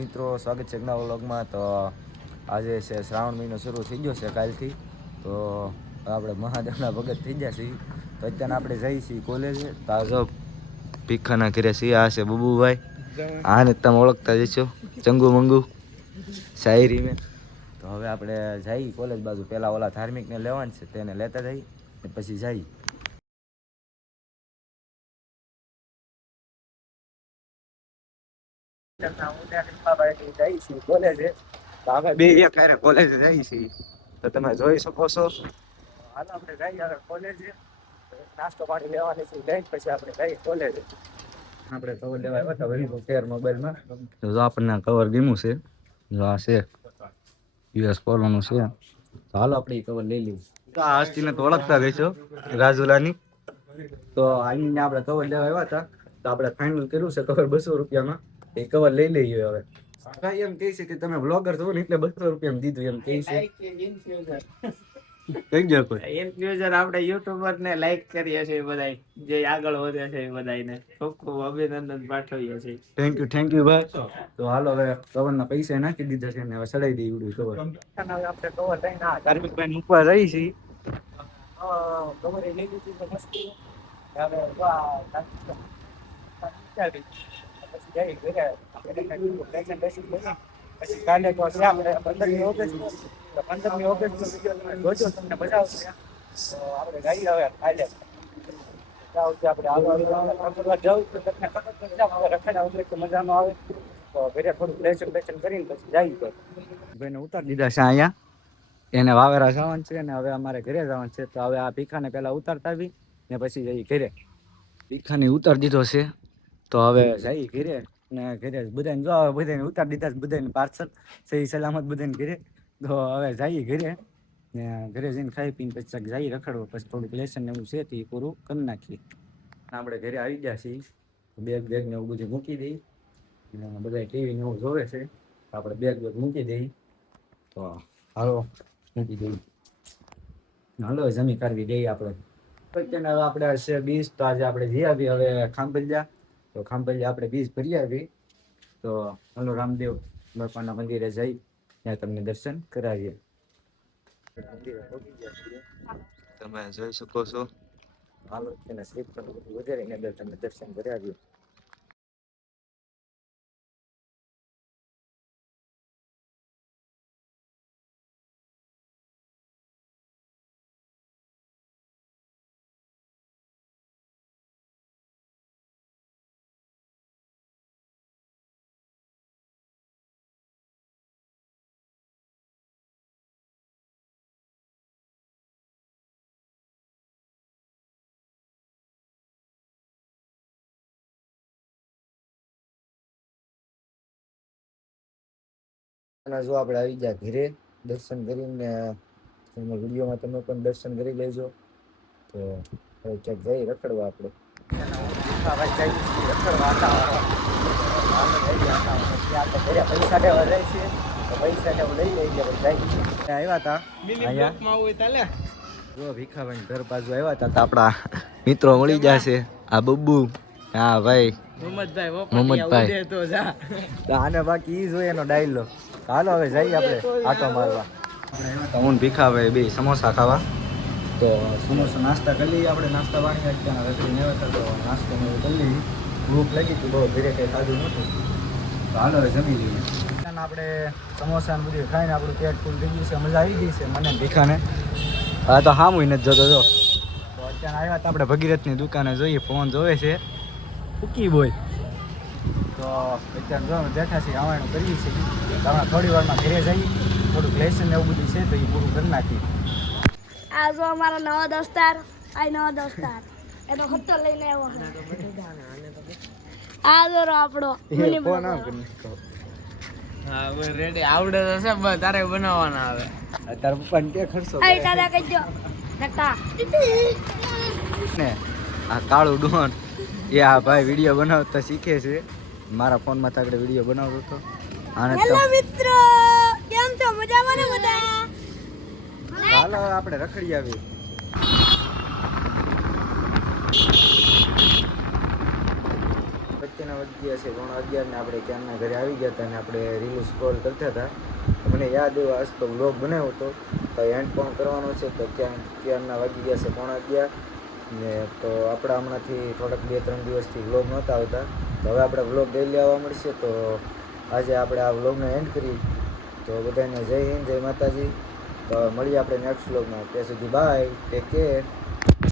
મિત્રો, સ્વાગત છે નવા વ્લોગમાં। તો આજે છે શ્રાવણ મહિનો શરૂ થઈ ગયો છે કાલથી, તો આપણે મહાદેવના ભગત થઈ ગયા છીએ। તો અત્યારે આપણે જઈએ છીએ કોલેજે। તો આ જો ભીખાના ઘરે છીએ, આ છે બબુભાઈ, આને તમે ઓળખતા જશો, ચંગુ મંગુ શાયરી મેં। તો હવે આપણે જઈએ કોલેજ બાજુ, પહેલાં ઓલા ધાર્મિકને લેવાનું છે તેને લેતા જઈએ ને પછી જઈએ। બે એક કોલેજ જઈએ છીએ, તો તમે જોઈ શકો છો। હાલો આપણે જઈએ હવે કોલેજે, નાસ્તો પાણી લેવાની છે લઈને પછી આપણે જઈએ કોલેજે। આપણે કવર લેવા આવ્યા હતા વરી શેર મોબાઈલમાં, તો જો આપણને કવર ગમ્યું છે, જો આ છે યુએસ પોલોનું છે। તો હાલો આપણે એ કવર લઈ લઈએ। તો આ હસ્તીને તો ઓળખતા રહેશો, રાજુલાની। તો આઈને આપણે કવર લેવા આવ્યા હતા, તો આપણે ફાઇનલ કર્યું છે કવર 200 રૂપિયામાં। એ કવર લઈ લઈએ હવે। ભાઈ એમ કહે છે કે તમે વ્લોગર છો ને એટલે 200 રૂપિયામાં દીધું એમ કહે છે। કઈ ગયો કોઈ ઇન્ફ્લુએન્સર આપણે યુટ્યુબર ને લાઈક કરીએ છીએ બધાય, જે આગળ વધે છે એ બધાયને ખૂબ ખૂબ અભિનંદન પાઠવીએ છીએ। થેન્ક યુ ભાઈ। તો હાલો હવે કવરના પૈસા નાખી દીધા છે ને હવે ચડાઈ દઈ ઉડું કવર। હવે આપણે કવર લઈને ધાર્મિકભાઈ મૂકવા જઈએ છીએ। કવર લઈ લીધી તો મસ્તી હવે પછી જઈ ઘરે પછી કાલે તો છે આપણે 15મી ઓગસ્ટ, તો 15મી ઓગસ્ટનો વિડીયો તમે જોજો, તમને મજા આવશે। તો આપણે જઈએ હવે કાલે જાવ કે આપણે આગળ જાઉં તો તમને ખબર તો છે હવે રખડા ઉતરે તો મજા ન આવે, તો ઘરે થોડું લેશન કરીને પછી જઈએ। તો ભાઈને ઉતારી દીધા છે અહીંયા, એને વાવેરા જવાનું છે ને હવે અમારે ઘરે જવાનું છે। તો હવે આ ભીખાને પહેલા ઉતારતા આવી ને પછી જઈએ ઘરે। ભીખાને ઉતારી દીધો છે, તો હવે જઈએ ઘરે ને ઘરે બધાને જો બધાને ઉતારી દીધા છે, બધાને પાર્સલ સહી સલામત બધાને ઘરે। તો હવે જઈએ ઘરે ને ઘરે જઈને ખાઈ પીને પછી જઈએ રખડવા, પછી થોડુંક લેસન ને એવું છે તે પૂરું કરી નાખીએ। આપણે ઘરે આવી ગયા છીએ, બેગ ને એવું બધું મૂકી દઈએ, બધા ટીવી ને એવું જોવે છે, આપણે બેગ મૂકી દઈએ। તો હાલો મૂકી દઈએ, હાલો જમી કરવી દઈએ આપણે। અત્યારે હવે આપણે છે બીજ, તો આજે આપણે જઈ આવીએ હવે ખાંભલિયા। તો ખાંભલિયા આપણે બીજ ભરી આવી। તો હાલો રામદેવ બાપાના મંદિરે જઈ ત્યાં તમને દર્શન કરાવીએ। તમે જોઈ શકો છો, હાલો તેના સ્લીપ પર વધારીને અંદર તમને દર્શન કરાવીએ। જો આપણે આવી ગયા ઘરે, દર્શન કરીને વિડીયોમાં તમે પણ દર્શન કરી લેજો। તો હવે ક્યાંક જઈ રખડવા આપણે પૈસા દેવા જાય છે, તો પૈસા ને લઈ લઈએ આવ્યા હતા અહીંયા। જો ભીખાભાઈ ઘર બાજુ આવ્યા હતા, તો આપણા મિત્રો મળી જશે, આ બબ્બુ, હા ભાઈ મોહમ્મદભાઈ, તો આને બાકી ઈ જોઈએ એનો ડાયલોગ। હાલો હવે જઈએ આપણે આટો મારવા। આપણે હું ભીખાભાઈ બે સમોસા ખાવા, તો સમોસા નાસ્તા કરી લઈએ આપણે। નાસ્તા પાણી અત્યારે રખડીને આવ્યા હતા, તો નાસ્તો ને એવું કરી લઈએ। ભૂખ લાગી હતી બહુ, ઘરે કંઈ ખાધું નહોતું, તો હાલો હવે જમી લઈએ। આપણે સમોસા ને બધું ખાઈને આપણું પેટ ફૂલ થઈ ગયું છે, મજા આવી ગઈ છે મને ભીખાને। હા તો હા હું નથી જોતો જો। તો અત્યારે આવ્યા હતા આપણે ભગીરથની દુકાને, જોઈએ ફોન જોવે છે કુકી બોય। તો અત્યારે જો બેઠા છીએ, આવવાનું કરીએ છીએ। તમે થોડી વારમાં ઘરે જઈએ, થોડુંક લેસન ને એવું બધું છે તો એ પૂરું કરી નાખીએ। આ જો અમારો નવો દોસ્તાર, નવો દોસ્તાર એનો હત્તો લઈને આવ્યો છે। આ જો આપણો ફોન આમ કરી નાખો। હા ભાઈ રેડી, આવડે તો છે બસ, તારે બનાવવાના આવે। તારા પપ્પાને કે ખર્ચો દાદા કહેજો નકા ને આ કાળું ડોન એ આ ભાઈ વિડીયો બનાવતા શીખે છે, મારા ફોનમાં તાકડે વિડીયો બનાવતો હતો। હેલો મિત્રો, કેમ છો? મજામાં ને બધા? હાલો આપણે રખડી આવી। રાત્રિના વાગી ગયા છે 11:30 ને આપણે ક્યારના ઘરે આવી ગયા હતા અને આપણે રીલ સ્ક્રોલ કરતા હતા. તો મને યાદ આવ્યો આજ તો વ્લોગ બનાવ્યો હતો તો એન્ડ પણ કરવાનો છે. તો ક્યારના વાગી ગયા છે 11:30 ને તો આપણા હમણાંથી થોડાક 2-3 દિવસથી વ્લોગ નહોતા આવતા. તો હવે આપણે વ્લોગ ડેલી આવવા મળશે. તો આજે આપણે આ વ્લોગનો એન્ડ કરી. તો બધાને જય હિન્દ, જય માતાજી. તો મળીએ આપણે નેક્સ્ટ વ્લોગમાં. ત્યાં સુધી બાય, ટેક કેર.